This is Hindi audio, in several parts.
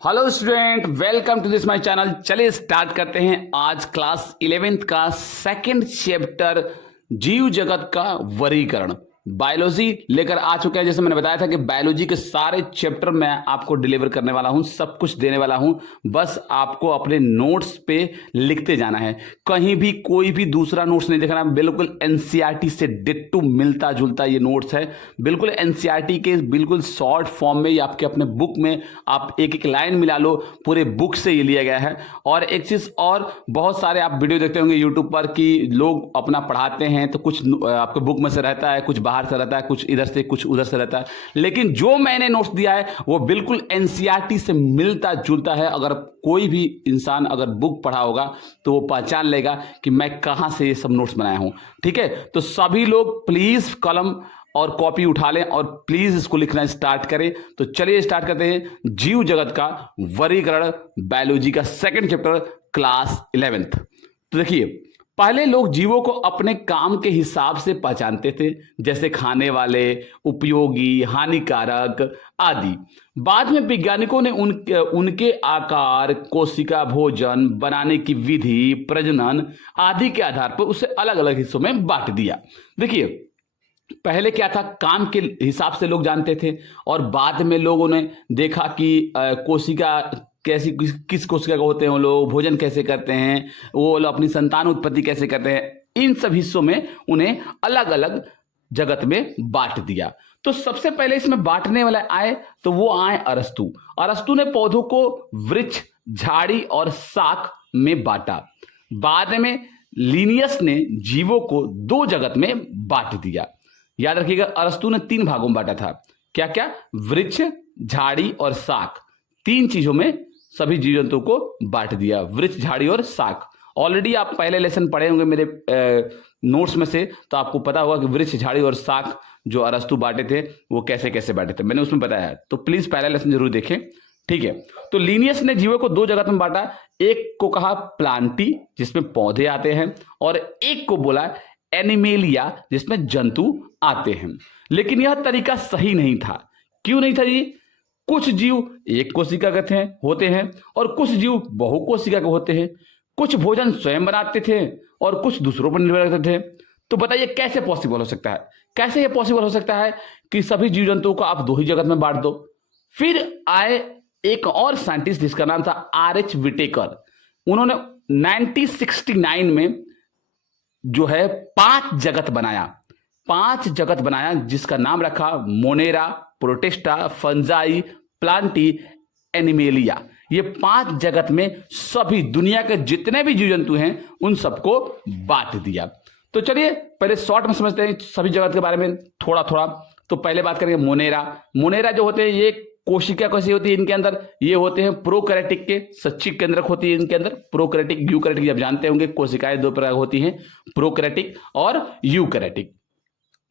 Hello student, welcome to this my channel. चलिए स्टार्ट करते हैं आज क्लास 11th का सेकंड चैप्टर जीव जगत का वर्गीकरण। बायोलॉजी लेकर आ चुके हैं। जैसे मैंने बताया था कि बायोलॉजी के सारे चैप्टर मैं आपको डिलीवर करने वाला हूं, सब कुछ देने वाला हूं। बस आपको अपने नोट्स पे लिखते जाना है, कहीं भी कोई भी दूसरा नोट्स नहीं देखना। बिल्कुल एनसीईआरटी से डिट्टो मिलता जुलता ये नोट्स है, बिल्कुल एनसीईआरटी के बिल्कुल शॉर्ट फॉर्म में। आपके अपने बुक में आप एक एक लाइन मिला लो, पूरे बुक से ये लिया गया है। और एक चीज और, बहुत सारे आप वीडियो देखते होंगे यूट्यूब पर कि लोग अपना पढ़ाते हैं तो कुछ आपके बुक में से रहता है, कुछ बाहर से रहता है, कुछ इधर से कुछ उधर से रहता है। लेकिन जो मैंने नोट्स दिया है वो बिल्कुल एनसीईआरटी से मिलता जुलता है। अगर कोई भी इंसान अगर बुक पढ़ा होगा तो वो पहचान लेगा कि मैं कहां से ये सब नोट्स बनाया हूं। ठीक है, तो सभी लोग प्लीज कलम और कॉपी उठा लें और प्लीज इसको लिखना स्टार्ट करें। तो चलिए स्टार्ट करते हैं जीव जगत का वर्गीकरण, बायोलॉजी का सेकंड चैप्टर, क्लास 11th। तो देखिए, पहले लोग जीवों को अपने काम के हिसाब से पहचानते थे, जैसे खाने वाले, उपयोगी, हानिकारक आदि। बाद में वैज्ञानिकों ने उनके आकार, कोशिका भोजन बनाने की विधि, प्रजनन आदि के आधार पर उसे अलग अलग हिस्सों में बांट दिया। देखिए, पहले क्या था, काम के हिसाब से लोग जानते थे, और बाद में लोगों ने देखा कि कोशिका कैसी, किस कोशिका का होते हैं वो लोग, भोजन कैसे करते हैं वो लोग, अपनी संतान उत्पत्ति कैसे करते हैं, इन सब हिस्सों में उन्हें अलग अलग जगत में बांट दिया। तो सबसे पहले इसमें बांटने वाले आए तो वो आए अरस्तु। अरस्तु ने पौधों को वृक्ष, झाड़ी और शाख में बांटा। बाद में लिनियस ने जीवों को दो जगत में बांट दिया। याद रखिएगा, अरस्तु ने 3 भागों में बांटा था। क्या क्या? वृक्ष, झाड़ी और शाख, 3 चीजों में सभी जीव जंतुओं को बांट दिया, वृक्ष, झाड़ी और शाख। ऑलरेडी आप पहले लेसन पढ़े होंगे मेरे नोट्स में से, तो आपको पता होगा कि वृक्ष, झाड़ी और शाख जो अरस्तु बांटे थे वो कैसे कैसे बांटे थे, मैंने उसमें बताया है। तो प्लीज पहला लेसन जरूर देखें। ठीक है, तो लिनियस ने जीवों को 2 जगत में बांटा। एक को कहा प्लांटी, जिसमें पौधे आते हैं, और एक को बोला एनिमेलिया, जिसमें जंतु आते हैं। लेकिन यह तरीका सही नहीं था। क्यों नहीं था जी? कुछ जीव एक कोशिका के होते हैं और कुछ जीव बहुकोशिका के होते हैं। कुछ भोजन स्वयं बनाते थे और कुछ दूसरों पर निर्भर करते थे। तो बताइए कैसे पॉसिबल हो सकता है? कैसे ये पॉसिबल हो सकता है कि सभी जीव जंतुओं को आप 2 ही जगत में बांट दो? फिर आए एक और साइंटिस्ट जिसका नाम था आर.एच. विटेकर। उन्होंने 1969 में जो है 5 जगत बनाया। 5 जगत बनाया जिसका नाम रखा Monera, protista, fungi, Plantae, animalia. ये 5 जगत में सभी दुनिया के जितने भी जीव जंतु हैं उन सबको बांट दिया। तो चलिए पहले शॉर्ट में समझते हैं सभी जगत के बारे में थोड़ा थोड़ा। तो पहले बात करेंगे मोनेरा। मोनेरा जो होते हैं ये कोशिका कैसी होती है इनके अंदर? ये होते हैं प्रोकैरियोटिक के, सच्ची केंद्रक होती है इनके अंदर। प्रोकैरियोटिक, यूकैरियोटिक जब जानते होंगे, कोशिकाएं 2 प्रकार होती हैं, प्रोकैरियोटिक और यूकैरियोटिक।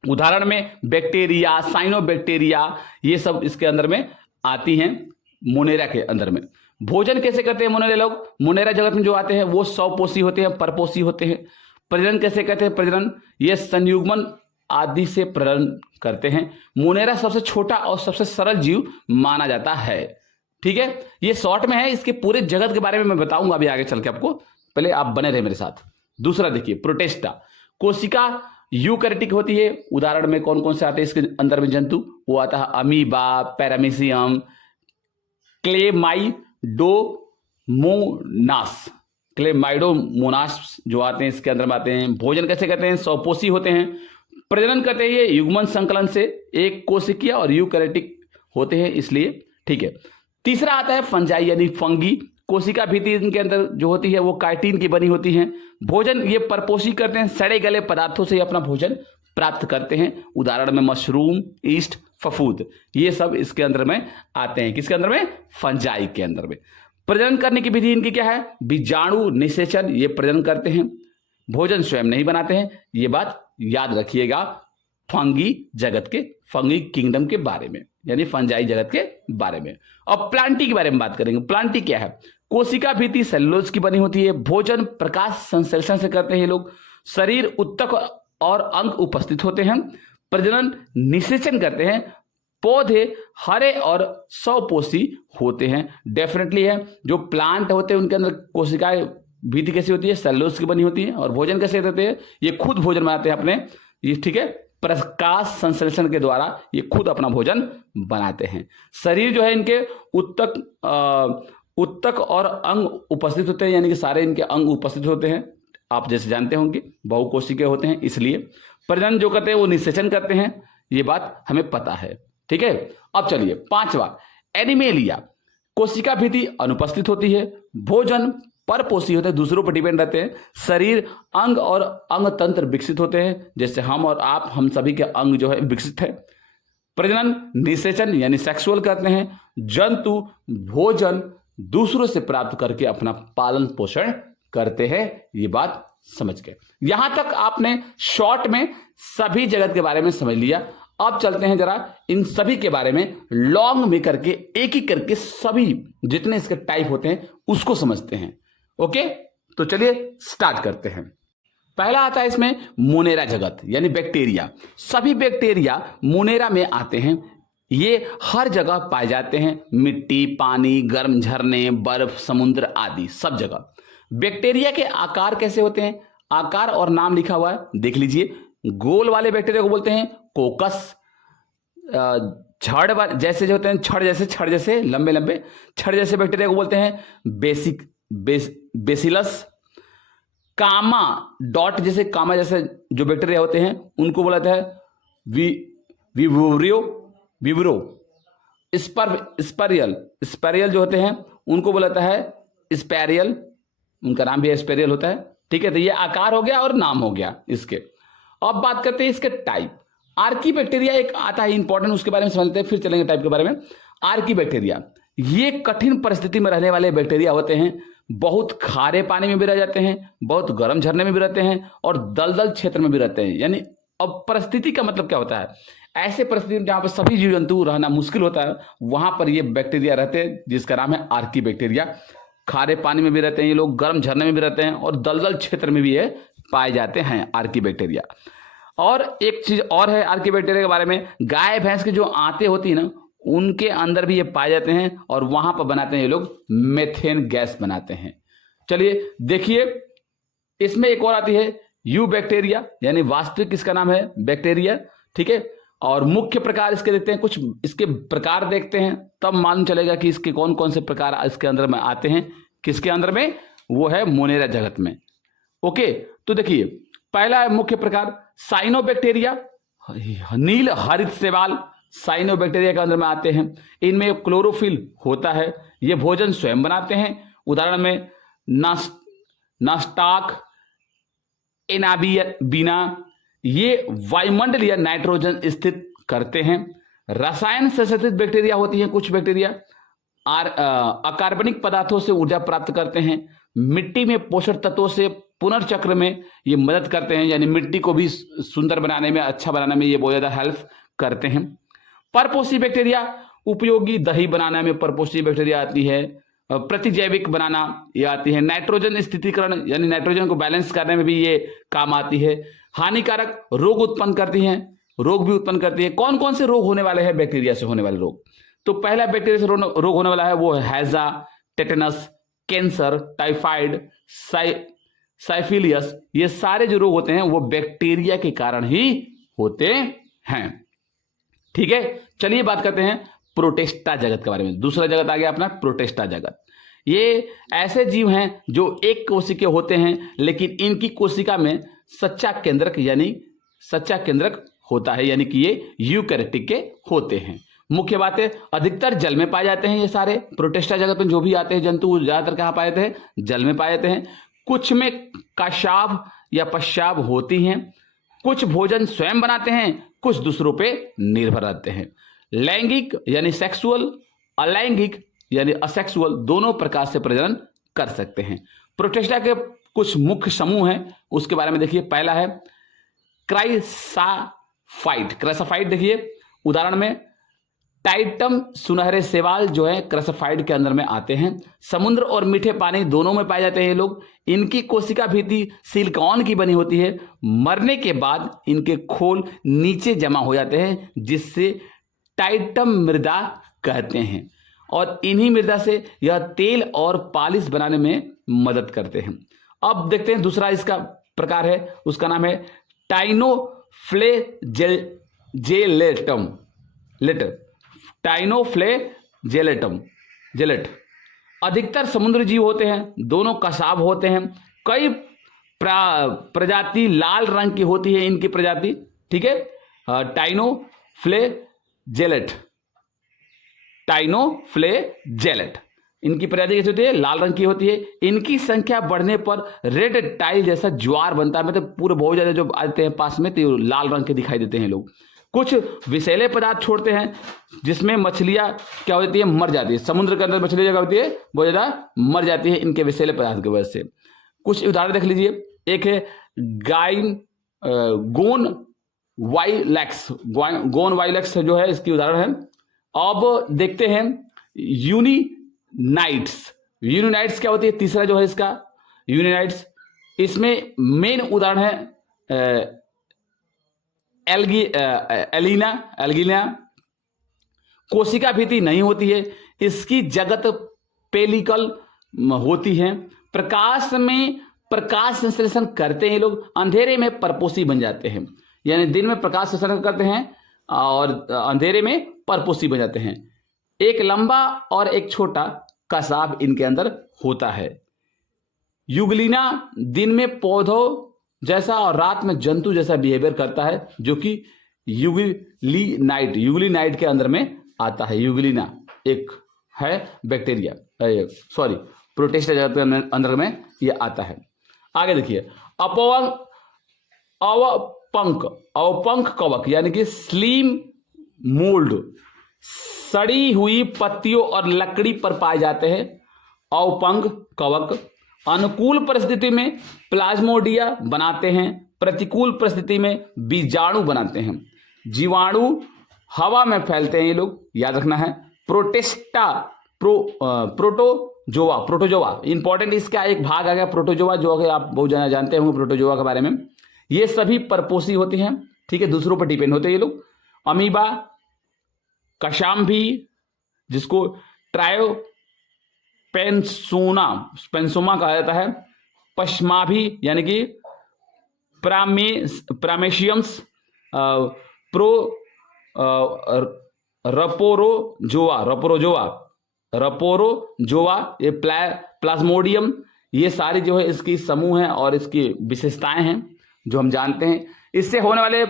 उदाहरण में बैक्टीरिया, साइनोबैक्टीरिया, ये सब इसके अंदर में आती हैं मोनेरा के अंदर में। भोजन कैसे करते हैं मोनेरा लोग? मोनेरा जगत में जो आते हैं वो स्वपोषी होते हैं, परपोषी होते हैं। प्रजनन कैसे करते हैं? प्रजनन ये संयुग्मन आदि से प्रजनन करते हैं। मोनेरा सबसे छोटा और सबसे सरल जीव माना जाता है। ठीक है, ये शॉर्ट में है, इसके पूरे जगत के बारे में मैं बताऊंगा अभी आगे चल के आपको, पहले आप बने रहे मेरे साथ। दूसरा देखिए, प्रोटिस्टा। कोशिका यूकैरियोटिक होती है। उदाहरण में कौन कौन से आते हैं इसके अंदर में जंतु? वो आता है अमीबा, पैरामीशियम, क्लेमाइडोमोनास। क्लेमाइडोमोनास जो आते हैं इसके अंदर में आते हैं। भोजन कैसे करते हैं? स्वपोषी होते हैं। प्रजनन करते हैं ये युग्मन संकलन से, एक कोशिकीय और यूकैरियोटिक होते हैं इसलिए। ठीक है, तीसरा आता है फंजाई यानी फंगी। कोशिका भित्ति इनके अंदर जो होती है वो काइटिन की बनी होती है। भोजन ये परपोषी करते हैं, सड़े गले पदार्थों से अपना भोजन प्राप्त करते हैं। उदाहरण में मशरूम, ईस्ट, फफूद, ये सब इसके अंदर में आते हैं। किसके अंदर में? फंजाई के अंदर में। प्रजनन करने की विधि इनकी क्या है? बीजाणु निषेचन, ये प्रजनन करते हैं, भोजन स्वयं नहीं बनाते हैं। ये बात याद रखिएगा फंगी जगत के, फंगी किंगडम के बारे में, यानी फंजाई जगत के बारे में। अब प्लांटी के बारे में बात करेंगे। प्लांटी क्या है? कोशिका भित्ति सेलुलोज की बनी होती है। भोजन प्रकाश संश्लेषण से करते हैं लोग। शरीर उत्तक और अंग उपस्थित होते हैं। प्रजनन निषेचन करते हैं। पौधे हरे और स्वपोषी होते हैं। डेफिनेटली है, जो प्लांट होते हैं उनके अंदर कोशिकाएं भित्ति कैसी होती है, सेलुलोज की बनी होती है। और भोजन कैसे देते हैं, ये खुद भोजन बनाते हैं अपने, ये ठीक है, प्रकाश संश्लेषण के द्वारा ये खुद अपना भोजन बनाते हैं। शरीर जो है इनके उत्तक और अंग उपस्थित होते हैं, यानी कि सारे इनके अंग उपस्थित होते हैं। आप जैसे जानते होंगे बहुकोशिकीय होते हैं, इसलिए प्रजनन जो करते हैं वो निषेचन करते हैं, ये बात हमें पता है। ठीक है, अब चलिए पांचवा, एनिमेलिया, कोशिका भित्ति अनुपस्थित होती है, भोजन परपोषी होते हैं, दूसरों पर डिपेंड रहते हैं, शरीर अंग और अंग तंत्र विकसित होते हैं, जैसे हम और आप, हम सभी के अंग जो है विकसित है। प्रजनन निषेचन यानी सेक्सुअल करते हैं, जंतु भोजन दूसरों से प्राप्त करके अपना पालन पोषण करते हैं। ये बात समझ गए। यहां तक आपने शॉर्ट में सभी जगत के बारे में समझ लिया। अब चलते हैं जरा इन सभी के बारे में लॉन्ग में करके, एक एक करके सभी जितने इसके टाइप होते हैं उसको समझते हैं। ओके, तो चलिए स्टार्ट करते हैं। पहला आता है इसमें मोनेरा जगत यानी बैक्टीरिया। सभी बैक्टीरिया मोनेरा में आते हैं। ये हर जगह पाए जाते हैं, मिट्टी, पानी, गर्म झरने, बर्फ, समुद्र आदि सब जगह। बैक्टीरिया के आकार कैसे होते हैं, आकार और नाम लिखा हुआ है, देख लीजिए। गोल वाले बैक्टीरिया को बोलते हैं कोकस, छड़ जैसे जो होते हैं, छड़ जैसे लंबे लंबे छड़ जैसे बैक्टीरिया को बोलते हैं बेसिलस। कामा डॉट जैसे, कामा जैसे जो बैक्टीरिया होते हैं उनको बोला जाता है विब्रो। स्पेरियल जो होते हैं उनको बोला जाता है स्पेरियल, उनका नाम भी स्पेरियल होता है। ठीक है, तो ये आकार हो गया और नाम हो गया इसके। अब बात करते हैं इसके टाइप। आर्की बैक्टीरिया एक आता है इंपॉर्टेंट, उसके बारे में समझ लेते हैं, फिर चलेंगे टाइप के बारे में। आर्की बैक्टीरिया ये कठिन परिस्थिति में रहने वाले बैक्टीरिया होते हैं। बहुत खारे पानी में भी रह जाते हैं, बहुत गर्म झरने में भी रहते हैं और दलदल क्षेत्र में भी रहते हैं। यानी अब परिस्थिति का मतलब क्या होता है, ऐसे परिस्थिति में जहां पर सभी जीव जंतु रहना मुश्किल होता है वहां पर ये बैक्टीरिया रहते हैं, जिसका नाम है आर्की बैक्टीरिया। खारे पानी में भी रहते हैं ये लोग, गर्म झरने में भी रहते हैं और दलदल क्षेत्र में भी ये पाए जाते हैं आर्की बैक्टीरिया। और एक चीज और है आर्की बैक्टीरिया के बारे में, गाय भैंस की जो आंतें होती है ना उनके अंदर भी ये पाए जाते हैं और वहां पर बनाते हैं ये लोग मेथेन गैस बनाते हैं। चलिए देखिए, इसमें एक और आती है यू बैक्टीरिया, यानी वास्तविक इसका नाम है बैक्टीरिया। ठीक है, और मुख्य प्रकार इसके देखते हैं, कुछ इसके प्रकार देखते हैं तब मालूम चलेगा कि इसके कौन कौन से प्रकार इसके अंदर में आते हैं। किसके अंदर में, वो है मोनेरा जगत में। ओके, तो देखिए पहला है मुख्य प्रकार साइनोबैक्टीरिया, नील हरित शैवाल साइनोबैक्टीरिया के अंदर में आते हैं। इनमें क्लोरोफिल होता है, ये भोजन स्वयं बनाते हैं। उदाहरण में नास्टाक, एनाबिना, ये वायुमंडलीय नाइट्रोजन स्थित करते हैं। रसायन से संश्लेषित बैक्टीरिया होती हैं कुछ बैक्टीरिया, अकार्बनिक पदार्थों से ऊर्जा प्राप्त करते हैं। मिट्टी में पोषक तत्वों से पुनर्चक्र में ये मदद करते हैं, यानी मिट्टी को भी सुंदर बनाने में, अच्छा बनाने में ये बहुत ज्यादा हेल्प करते हैं। परपोषी बैक्टीरिया उपयोगी दही बनाने में परपोषी बैक्टीरिया आती है। प्रतिजैविक बनाना ये आती है। नाइट्रोजन स्थितिकरण यानी नाइट्रोजन को बैलेंस करने में भी ये काम आती है। हानिकारक रोग उत्पन्न करती हैं, रोग भी उत्पन्न करती है। कौन कौन से रोग होने वाले हैं बैक्टीरिया से होने वाले रोग, तो पहला बैक्टीरिया से रोग होने वाला है वो है हैजा, टेटनस, कैंसर, टाइफाइड, साइफिलियस। ये सारे जो रोग होते हैं वो बैक्टीरिया के कारण ही होते हैं। ठीक है, चलिए बात करते हैं प्रोटिस्टा जगत के बारे में। दूसरा जगत आ गया अपना प्रोटिस्टा जगत। ये ऐसे जीव हैं जो एक कोशिकीय होते हैं, लेकिन इनकी कोशिका में सच्चा केंद्रक यानी सच्चा केंद्रक होता है, यानी कि ये यूकैरियोटिक के होते हैं। मुख्य बात है अधिकतर जल में पाए जाते हैं। ये सारे प्रोटिस्टा जगत में जो भी आते हैं जंतु ज्यादातर कहाँ पाए जाते हैं, जल में पाए जाते हैं। कुछ में कशाभ या पश्चाभ होती हैं। कुछ भोजन स्वयं बनाते हैं, कुछ दूसरों पे निर्भर रहते हैं। लैंगिक यानी सेक्सुअल, अलैंगिक यानी असेक्सुअल, दोनों प्रकार से प्रजनन कर सकते हैं। प्रोटिस्टा के कुछ मुख्य समूह हैं, उसके बारे में देखिए। पहला है क्राइसाफाइट। क्राइसाफाइट देखिए, उदाहरण में टाइटम सुनहरे शैवाल जो है क्राइसाफाइट के अंदर में आते हैं। समुद्र और मीठे पानी दोनों में पाए जाते हैं ये लोग। इनकी कोशिका भित्ति सिलिकॉन की बनी होती है। मरने के बाद इनके खोल नीचे जमा हो जाते हैं, जिससे टाइटम मृदा कहते हैं और इन्हीं मृदा से यह तेल और पालिश बनाने में मदद करते हैं। अब देखते हैं दूसरा इसका प्रकार है, उसका नाम है टाइनोफ्लेजेलेटम जेलेट। अधिकतर समुद्री जीव होते हैं, दोनों कसाब होते हैं। कई प्रजाति लाल रंग की होती है इनकी प्रजाति, ठीक है। टाइनोफ्लेजेलेट इनकी प्रजाति कैसी होती है, लाल रंग की होती है। इनकी संख्या बढ़ने पर रेड टाइल जैसा ज्वार बनता है, मतलब पूरे बहुत ज्यादा जो आते हैं पास में तो लाल रंग के दिखाई देते हैं लोग। कुछ विषैले पदार्थ छोड़ते हैं जिसमें मछलियां क्या होती है, मर जाती है। समुद्र के अंदर मछलियां क्या होती है, बहुत ज्यादा मर जाती है इनके विषैले पदार्थ की वजह से। कुछ उदाहरण देख लीजिए, एक है गोन वाइलैक्स जो है इसकी उदाहरण है। अब देखते हैं यूनिनाइट्स क्या होती है, तीसरा जो है इसका यूनिनाइट्स। इसमें मेन उदाहरण है एल्गिना। कोशिका भित्ति नहीं होती है, इसकी जगत पेलिकल होती है। प्रकाश संश्लेषण करते हैं लोग, अंधेरे में परपोषी बन जाते हैं। यानी दिन में प्रकाश संश्लेषण करते हैं और अंधेरे में परपोषी बन जाते हैं। एक लंबा और एक छोटा कसाब इनके अंदर होता है। युगलिना दिन में पौधों जैसा और रात में जंतु जैसा बिहेवियर करता है, जो कि युगलिनाइट के अंदर में आता है। युगलिना एक है बैक्टीरिया, प्रोटिस्टा के अंदर में ये आता है। आगे देखिए, अवपंख कवक यानी कि स्लिम मोल्ड सड़ी हुई पत्तियों और लकड़ी पर पाए जाते हैं। अवपंख कवक अनुकूल परिस्थिति में प्लाज्मोडिया बनाते हैं, प्रतिकूल परिस्थिति में बीजाणु बनाते हैं। जीवाणु हवा में फैलते हैं ये लोग, याद रखना है। प्रोटोजोआ इंपॉर्टेंट, इसका एक भाग आ गया प्रोटोजोआ, जो कि आप बहुत ज्यादा जानते होंगे प्रोटोजोआ के बारे में। ये सभी परपोषी होती हैं, ठीक है, दूसरों पर डिपेंड होते हैं ये लोग। अमीबा, कशाम्भी जिसको ट्रायोपेंसोमा कहा जाता है, पश्माभी यानी कि प्रामेशियम्स, रपोरोजोआ, ये प्लाज्मोडियम, ये सारी जो है इसकी समूह है और इसकी विशेषताएं हैं जो हम जानते हैं। इससे होने वाले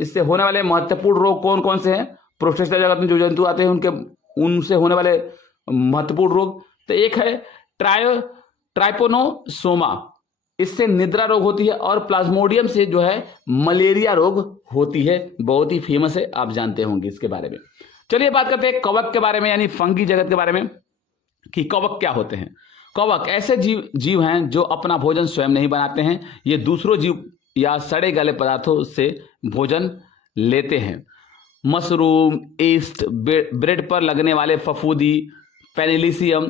इससे होने वाले महत्वपूर्ण रोग कौन कौन से हैं? प्रोस्टेटा जगत में जो जंतु आते हैं उनसे होने वाले महत्वपूर्ण रोग, तो एक है ट्राइपोनोसोमा, इससे निद्रा रोग होती है, और प्लाज्मोडियम से जो है मलेरिया रोग होती है। बहुत ही फेमस है, आप जानते होंगे इसके बारे में। चलिए बात करते हैं कवक के बारे में, यानी फंगी जगत के बारे में कि कवक क्या होते हैं। कवक ऐसे जीव हैं जो अपना भोजन स्वयं नहीं बनाते हैं, ये दूसरों जीव या सड़े गले पदार्थों से भोजन लेते हैं। मशरूम, ईस्ट, ब्रेड पर लगने वाले फफूंदी, पेनिलिसियम,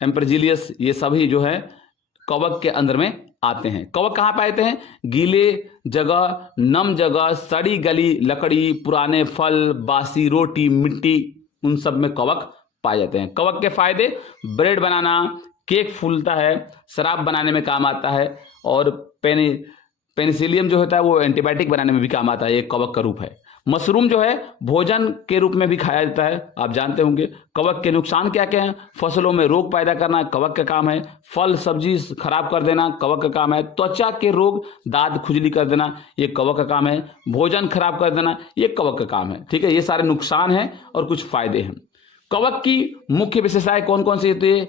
एम्परजीलियस, ये सभी जो है कवक के अंदर में आते हैं। कवक कहाँ पाते हैं? गीले जगह, नम जगह, सड़ी गली लकड़ी, पुराने फल, बासी रोटी, मिट्टी, उन सब में कवक पाए जाते हैं। कवक के फायदे: ब्रेड बनाना, केक फूलता है, शराब बनाने में काम आता है, और पेनिसिलियम जो होता है वो एंटीबायोटिक बनाने में भी काम आता है। ये कवक का रूप है। मशरूम जो है भोजन के रूप में भी खाया जाता है, आप जानते होंगे। कवक के नुकसान क्या क्या हैं? फसलों में रोग पैदा करना कवक का काम है, फल सब्जी खराब कर देना कवक का काम है, त्वचा के रोग, दाद खुजली कर देना ये कवक का काम है, भोजन खराब कर देना ये कवक का काम है। ठीक है, ये सारे नुकसान हैं और कुछ फायदे हैं। कवक की मुख्य विशेषताएं कौन कौन सी होती है?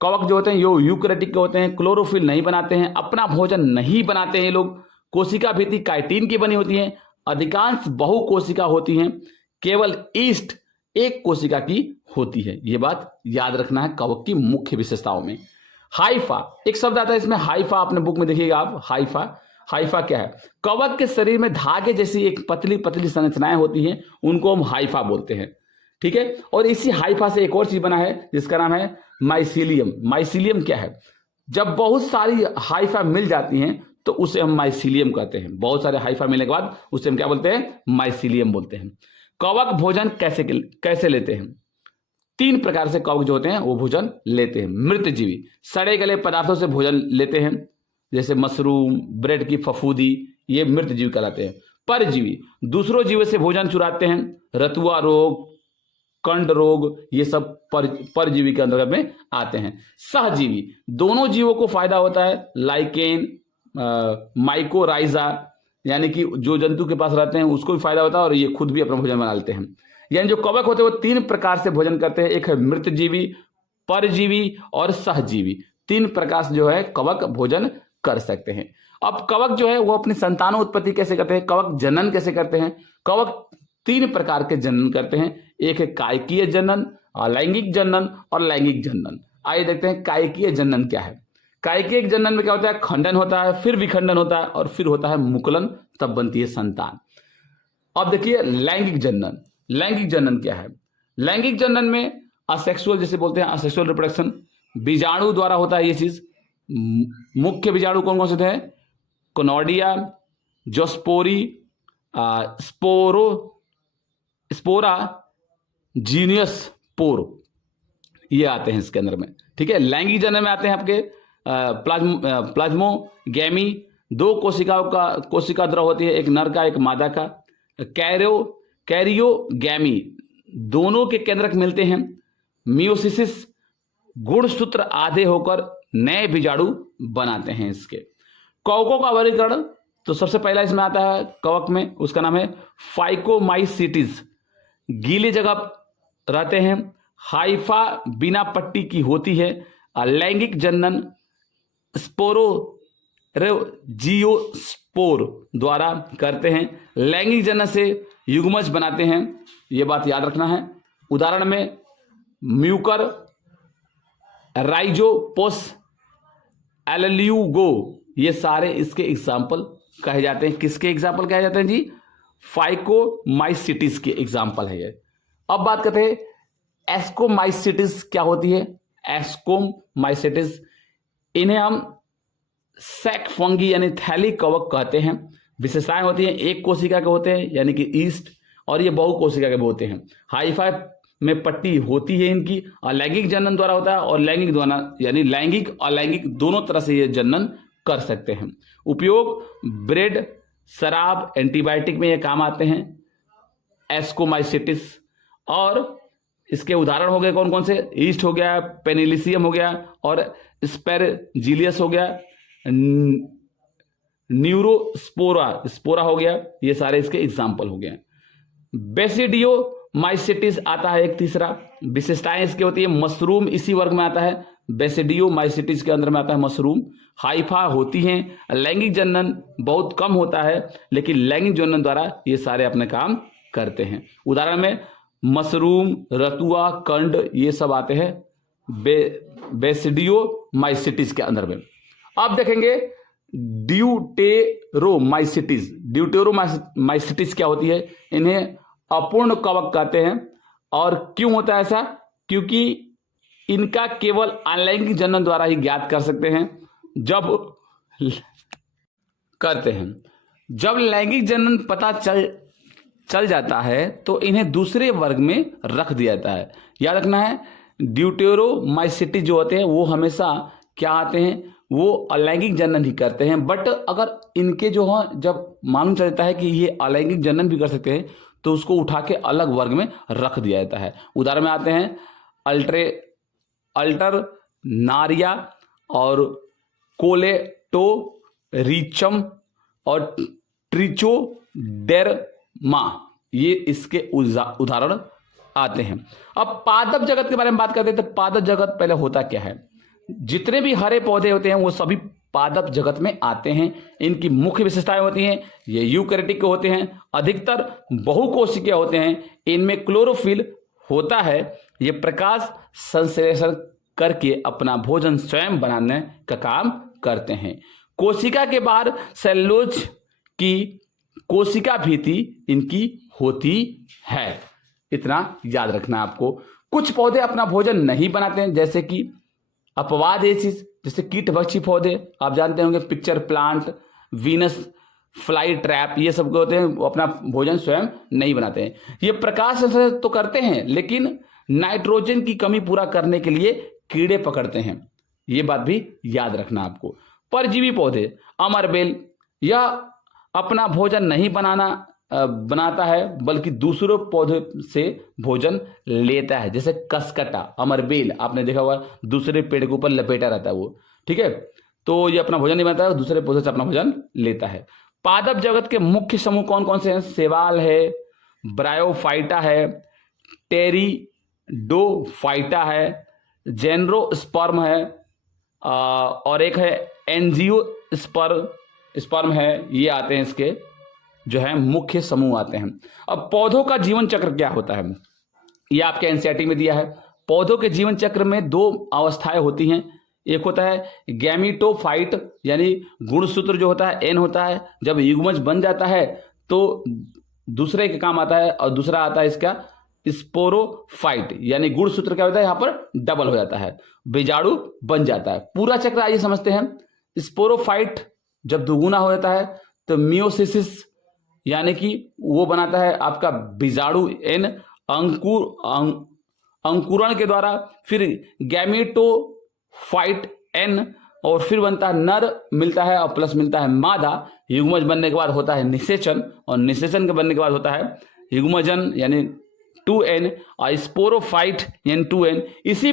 कवक जो होते हैं यो यूकैरियोटिक के होते हैं, क्लोरोफिल नहीं बनाते हैं, अपना भोजन नहीं बनाते हैं लोग, कोशिका भित्ति काइटिन की बनी होती है, अधिकांश बहुकोशिका होती हैं, केवल ईस्ट एक कोशिका की होती है। यह बात याद रखना है कवक की मुख्य विशेषताओं में। हाइफा एक शब्द आता है इसमें, हाइफा अपने बुक में देखिएगा आप। हाइफा क्या है? कवक के शरीर में धागे जैसी एक पतली पतली संरचनाएं होती हैं, उनको हम हाइफा बोलते हैं। ठीक है, और इसी हाइफा से एक और चीज बना है जिसका नाम है माइसीलियम। माइसीलियम क्या है? जब बहुत सारी हाइफा मिल जाती हैं तो उसे हम माइसीलियम कहते हैं। बहुत सारे हाइफा मिलने के बाद उसे हम क्या बोलते हैं? माइसीलियम बोलते हैं। कवक भोजन कैसे लेते हैं? 3 प्रकार से कवक जो होते हैं वो भोजन लेते हैं। मृतजीवी, सड़े गले पदार्थों से भोजन लेते हैं, जैसे मशरूम, ब्रेड की फफूंदी, ये मृतजीवी कहलाते हैं। परजीवी, दूसरों जीवों से भोजन चुराते हैं, रतुआ रोग, कंड रोग, ये सब परजीवी के अंतर्गत में आते हैं। सहजीवी, दोनों जीवों को फायदा होता है, लाइकेन, माइकोराइजा, यानी कि जो जंतु के पास रहते हैं उसको भी फायदा होता है और ये खुद भी अपना भोजन बना लेते हैं। यानी जो कवक होते हैं वो 3 प्रकार से भोजन करते हैं, एक है मृतजीवी, परजीवी और सहजीवी। 3 प्रकार से जो है कवक भोजन कर सकते हैं। अब कवक जो है वो अपनी संतानों उत्पत्ति कैसे करते हैं, कवक जनन कैसे करते हैं? कवक 3 प्रकार के जनन करते हैं, एक है कायकीय जनन, अलैंगिक जनन और लैंगिक जनन। आइए देखते हैं कायकीय जनन क्या है। कायकीय जनन में क्या होता है? खंडन होता है, फिर विखंडन होता है और फिर होता है मुकुलन, तब बनती है संतान। अब देखिए लैंगिक जनन। लैंगिक जनन क्या है? लैंगिक जनन में असेक्सुअल, जैसे बोलते हैं असेक्सुअल रिप्रोडक्शन, बीजाणु द्वारा होता है ये चीज। मुख्य बीजाणु कौन कौन से थे? कोनोडिया, जोस्पोरी, स्पोरा, जीनियस पोर, ये आते हैं इसके अंदर में। ठीक है, लैंगिक जनन में आते हैं आपके प्लाज्मोगैमी, 2 कोशिका द्रव होती है, एक नर का एक मादा का। कैरियोगैमी, दोनों के केंद्रक मिलते हैं। मियोसिस, गुणसूत्र आधे होकर नए बीजाणु बनाते हैं इसके। कवकों का वर्गीकरण, तो सबसे पहला इसमें आता है कवक में, उसका नाम है फाइकोमाइसिटिस। गीली जगह रहते हैं, हाइफा बिना पट्टी की होती है। लैंगिक जनन जियोस्पोर द्वारा करते हैं। लैंगिक जनन से युग्मज बनाते हैं, यह बात याद रखना है। उदाहरण में म्यूकर, राइजोपोस, एलल्यूगो, ये सारे इसके एग्जाम्पल कहे जाते हैं। किसके एग्जाम्पल कहे जाते हैं जी? फाइकोमाइसिटिस के एग्जाम्पल है ये। अब बात करते हैं एस्कोमाइसिटिस क्या होती है। एस्कोमाइसिटिस, इन्हें हम सैक फंगी यानी थैली कवक कहते हैं। विशेषताएं होती हैं, एक कोशिका के होते हैं यानी कि ईस्ट, और ये बहु कोशिका के होते हैं। हाइफा में पट्टी होती है इनकी, अलैंगिक जनन द्वारा होता है और लैंगिक द्वारा, यानी लैंगिक अलैंगिक दोनों तरह से ये जनन कर सकते हैं। उपयोग ब्रेड, शराब, एंटीबायोटिक में ये काम आते हैं एस्कोमाइसिटिस। और इसके उदाहरण हो गए कौन कौन से? ईस्ट हो गया, पेनिलिसियम हो गया और स्पेरजिलियस हो गया, न्यूरोस्पोरा हो गया, ये सारे इसके एग्जाम्पल हो गए। बेसिडियोमाइसिटिस आता है एक तीसरा। विशेषताएं इसकी होती है, मशरूम इसी वर्ग में आता है। बेसिडियोमाइसिटिस के अंदर में आता है मशरूम। हाइफा होती हैं, लैंगिक जनन बहुत कम होता है, लेकिन लैंगिक जनन द्वारा ये सारे अपने काम करते हैं। उदाहरण में मशरूम, रतुआ, कंड, ये सब आते हैं बेसिडियोमाइसिटिस के अंदर में। अब देखेंगे ड्यूटेरोमाइसिटिस। ड्यूटेरोमाइसिटिस क्या होती है? इन्हें अपूर्ण कवक कहते हैं। और क्यों होता है ऐसा? क्योंकि इनका केवल अलैंगिक जनन द्वारा ही ज्ञात कर सकते हैं। जब लैंगिक जनन पता चल जाता है तो इन्हें दूसरे वर्ग में रख दिया जाता है। याद रखना है, ड्यूटेरोमाइसिटिस जो होते हैं वो हमेशा क्या आते हैं? वो अलैंगिक जनन ही करते हैं। बट अगर इनके जो है जब मालूम चलता है कि ये अलैंगिक जनन भी कर सकते हैं तो उसको उठा के अलग वर्ग में रख दिया जाता है। उदाहरण में आते हैं अल्टरनारिया और कोलेटोरिचम और ट्रिचोडेर्मा, ये इसके उदाहरण आते हैं। अब पादप जगत के बारे में बात करते हैं तो पादप जगत पहले होता क्या है? जितने भी हरे पौधे होते हैं वो सभी पादप जगत में आते हैं। इनकी मुख्य विशेषताएं होती हैं, ये यूकैरियोटिक होते हैं, अधिकतर बहुकोशिकीय होते हैं, इनमें क्लोरोफिल होता है, ये प्रकाश संश्लेषण करके अपना भोजन स्वयं बनाने का काम करते हैं। कोशिका के बाहर सेलुलोज की कोशिका भित्ति इनकी होती है। इतना याद रखना है आपको। कुछ पौधे अपना भोजन नहीं बनाते हैं, जैसे कि अपवाद ये चीज, जैसे कीटभक्षी पौधे आप जानते होंगे, pitcher plant, Venus fly trap, ये सब होते हैं, वो अपना भोजन स्वयं नहीं बनाते हैं। ये प्रकाश संश्लेषण तो करते हैं, लेकिन नाइट्रोजन की कमी पूरा करने के लिए कीड़े पकड़ते हैं। ये बात भी याद रखना आपको। परजीवी पौधे, अमरबेल, यह अपना भोजन नहीं बनाता है, बल्कि दूसरों पौधे से भोजन लेता है। जैसे कसकटा, अमरबेल आपने देखा होगा, दूसरे पेड़ के ऊपर लपेटा रहता है वो, ठीक है। तो ये अपना भोजन नहीं बनाता है, दूसरे पौधे से अपना भोजन लेता है। पादप जगत के मुख्य समूह कौन कौन से हैं? सेवाल है, ब्रायोफाइटा है, टेरिडोफाइटा है, जेनरोस्पर्म है, और एक है एंजियोस्पर्म है। ये आते हैं इसके जो है मुख्य समूह आते हैं। अब पौधों का जीवन चक्र क्या होता है, ये आपके एनसीईआरटी में दिया है। पौधों के जीवन चक्र में 2 अवस्थाएं होती हैं। एक होता है गैमीटोफाइट, यानी गुणसूत्र जो होता है एन होता है, जब युग्मज बन जाता है तो दूसरे के काम आता है, और दूसरा आता है इसका स्पोरोफाइट, यानी गुणसूत्र क्या होता है यहाँ पर डबल हो जाता है, बीजाणु बन जाता है। पूरा चक्र आइए समझते हैं। स्पोरोफाइट जब दुगुना हो जाता है तो मियोसिस, यानी कि वो बनाता है आपका बीजाणु एन, अंकुरण के द्वारा, फिर गैमेटोफाइट एन, और फिर बनता है नर, मिलता है और प्लस मिलता है मादा। युग्मज बनने के बाद होता है निषेचन, और निषेचन के बनने के बाद होता है युग्मजन यानी 2n, और स्पोरोफाइट यानी 2n। इसी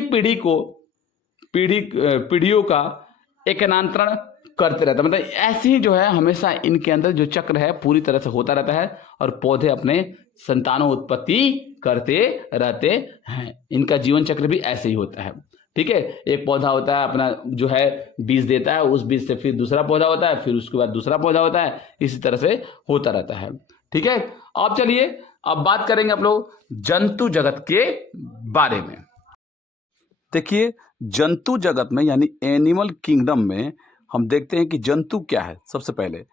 पीढ़ियों का एकांतरण करते रहता है। मतलब ऐसे ही जो है हमेशा इनके अंदर जो चक्र है पूरी तरह से होता रहता है, और पौधे अपने संतानों उत्पत्ति करते रहते हैं। इनका जीवन चक्र भी ऐसे ही होता है, ठीक है। एक पौधा होता है अपना जो है बीज देता है, उस बीज से फिर दूसरा पौधा होता है, फिर उसके बाद दूसरा पौधा होता है, इसी तरह से होता रहता है, ठीक है। अब चलिए अब बात करेंगे आप लोग जंतु जगत के बारे में। देखिए जंतु जगत में यानी एनिमल किंगडम में हम देखते हैं कि जंतु क्या है। सबसे पहले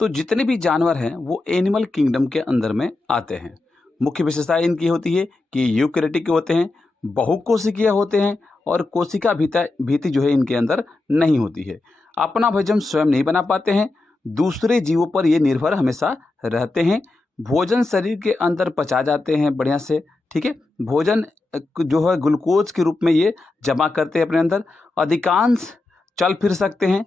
तो जितने भी जानवर हैं वो एनिमल किंगडम के अंदर में आते हैं। मुख्य विशेषता इनकी होती है कि यूकैरियोटिक होते हैं, बहुकोशिकीय होते हैं, और कोशिका भीति जो है इनके अंदर नहीं होती है। अपना भोजन स्वयं नहीं बना पाते हैं, दूसरे जीवों पर ये निर्भर हमेशा रहते हैं। भोजन शरीर के अंदर पचा जाते हैं बढ़िया से, ठीक है। भोजन जो है ग्लूकोज के रूप में ये जमा करते हैं अपने अंदर। अधिकांश चल फिर सकते हैं,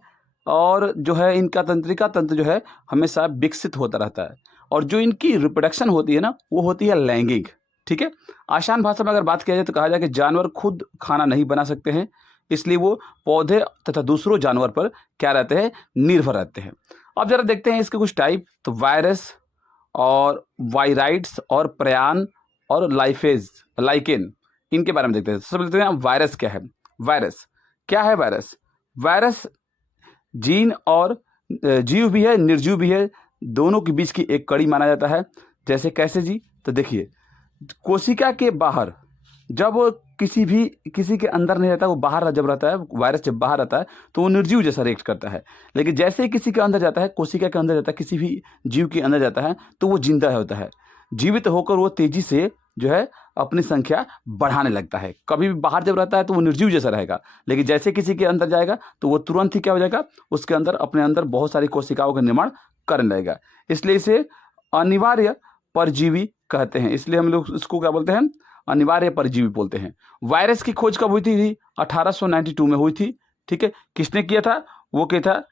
और जो है इनका तंत्रिका तंत्र जो है हमेशा विकसित होता रहता है। और जो इनकी रिप्रोडक्शन होती है ना, वो होती है लैंगिक, ठीक है। आसान भाषा में अगर बात किया जाए तो कहा जाए कि जानवर खुद खाना नहीं बना सकते हैं, इसलिए वो पौधे तथा दूसरों जानवर पर क्या रहते हैं, निर्भर रहते हैं। अब जरा देखते हैं इसके कुछ टाइप। तो वायरस और वायराइड्स और प्रयान और लाइकेन, इनके बारे में देखते हैं। सबसे देखते हैं वायरस क्या है। वायरस जीन और जीव भी है, निर्जीव भी है, दोनों के बीच की एक कड़ी माना जाता है। जैसे कैसे जी? तो देखिए कोशिका के बाहर जब किसी के अंदर नहीं रहता, वो बाहर जब रहता है, वायरस जब बाहर आता है तो वो निर्जीव जैसा रिएक्ट करता है। लेकिन जैसे ही किसी के अंदर जाता है, कोशिका के अंदर जाता है, किसी भी जीव के अंदर जाता है, तो वो जिंदा होता है। जीवित होकर वो तेजी से जो है अपनी संख्या बढ़ाने लगता है। कभी भी बाहर जब रहता है तो वो निर्जीव जैसा रहेगा, लेकिन जैसे किसी के अंदर जाएगा तो वो तुरंत ही क्या हो जाएगा, उसके अंदर अपने अंदर बहुत सारी कोशिकाओं का निर्माण करने लगेगा। इसलिए इसे अनिवार्य परजीवी कहते हैं। इसलिए हम लोग इसको क्या बोलते हैं, अनिवार्य परजीवी बोलते हैं। वायरस की खोज कब हुई थी? 1892 में हुई थी, ठीक है। किसने किया था? वो क्या था,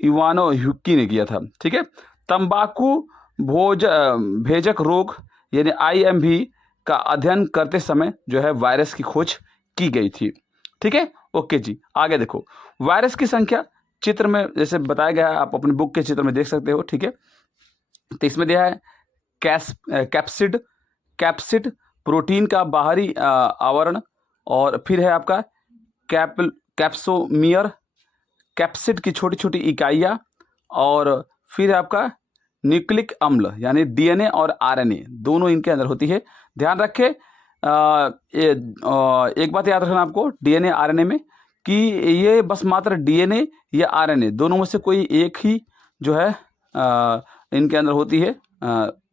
इवानो ह्यूकी ने किया था, ठीक है। तंबाकू भेजक रोग यानी IMV का अध्ययन करते समय जो है वायरस की खोज की गई थी, ठीक है। ओके जी, आगे देखो वायरस की संख्या चित्र में जैसे बताया गया है, आप अपने बुक के चित्र में देख सकते हो, ठीक है। तो इसमें दिया है कैप्सिड प्रोटीन का बाहरी आवरण, और फिर है आपका कैप्सोमियर, कैप्सिड की छोटी छोटी इकाइयाँ, और फिर है आपका न्यूक्लिक अम्ल यानी DNA और RNA दोनों इनके अंदर होती है। ध्यान रखें एक बात याद रखना आपको DNA RNA में कि ये बस मात्र DNA या RNA दोनों में से कोई एक ही जो है इनके अंदर होती है।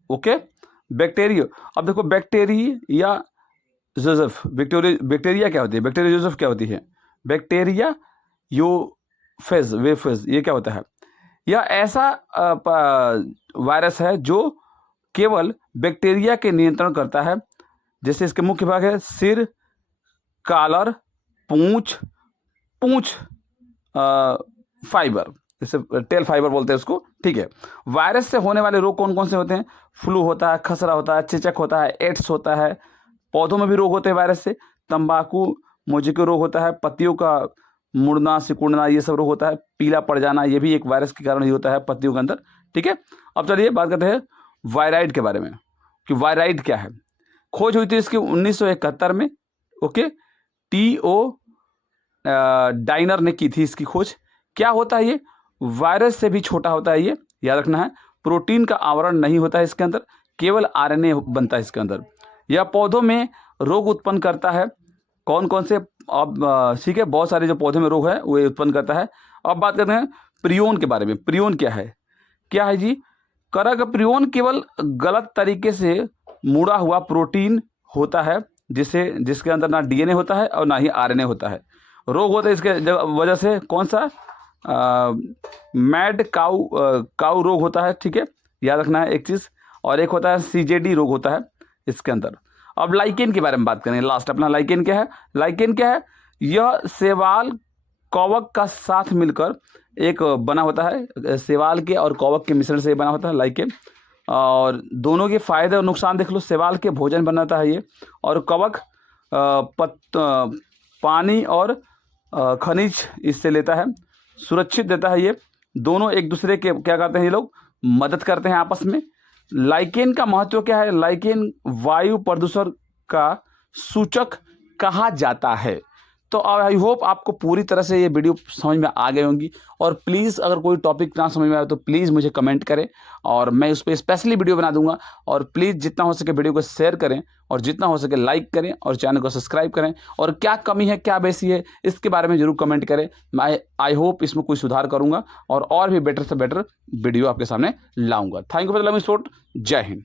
ओके। बैक्टीरिया, अब देखो बैक्टीरिया क्या होती है? बैक्टीरिया जोसेफ क्या होती है? बैक्टीरिया फेज, वेब फेज, ये क्या होता है? यह ऐसा वायरस है जो केवल बैक्टीरिया के नियंत्रण करता है। जैसे इसके मुख्य भाग है सिर, कॉलर, पूंछ, पूंछ फाइबर, जैसे टेल फाइबर बोलते हैं उसको, ठीक है। वायरस से होने वाले रोग कौन कौन से होते हैं? फ्लू होता है, खसरा होता है, चेचक होता है, एड्स होता है। पौधों में भी रोग होते हैं वायरस से, तंबाकू मोजे के रोग होता है, पत्तियों का मुड़ना, सिकुड़ना, ये सब रोग होता है। पीला पड़ जाना, ये भी एक वायरस के कारण ही होता है पत्तियों के अंदर, ठीक है। अब चलिए बात करते हैं वायराइड के बारे में कि वायराइड क्या है। खोज हुई थी इसकी 1971 में, ओके। टी.ओ. डाइनर ने की थी इसकी खोज। क्या होता है ये? वायरस से भी छोटा होता है ये, याद रखना है। प्रोटीन का आवरण नहीं होता है इसके अंदर, केवल आरएनए बनता है इसके अंदर। यह पौधों में रोग उत्पन्न करता है। कौन कौन से? अब ठीक है, बहुत सारे जो पौधे में रोग है वो उत्पन्न करता है। अब बात करते हैं प्रियोन के बारे में। प्रियोन क्या है? क्या है जी? करग प्रियोन केवल गलत तरीके से मुड़ा हुआ प्रोटीन होता है, जिसके अंदर ना डीएनए होता है और ना ही आरएनए होता है। रोग होता है इसके वजह से, कौन सा? मैड काऊ रोग होता है, ठीक है, याद रखना है एक चीज़। और एक होता है सीजेडी रोग होता है इसके अंदर। अब लाइकेन के बारे में बात करें लास्ट अपना। लाइकेन क्या है? लाइकेन क्या है? यह शैवाल कवक का साथ मिलकर एक बना होता है, शैवाल के और कवक के मिश्रण से बना होता है लाइकेन। और दोनों के फायदे और नुकसान देख लो। शैवाल के भोजन बनाता है ये, और कवक पानी और खनिज इससे लेता है, सुरक्षित देता है ये। दोनों एक दूसरे के क्या करते हैं ये लोग? मदद करते हैं आपस में। लाइकेन का महत्व क्या है? लाइकेन वायु प्रदूषण का सूचक कहा जाता है। तो आई होप आपको पूरी तरह से ये वीडियो समझ में आ गई होंगी। और प्लीज़ अगर कोई टॉपिक ना समझ में आए तो प्लीज़ मुझे कमेंट करें और मैं उस पर स्पेशली वीडियो बना दूंगा। और प्लीज़ जितना हो सके वीडियो को शेयर करें और जितना हो सके लाइक करें और चैनल को सब्सक्राइब करें। और क्या कमी है, क्या बेसी है, इसके बारे में ज़रूर कमेंट करें। मैं आई होप इसमें कुछ सुधार करूँगा और भी बेटर से बेटर वीडियो आपके सामने लाऊँगा। Thank you for the loving support. जय हिंद।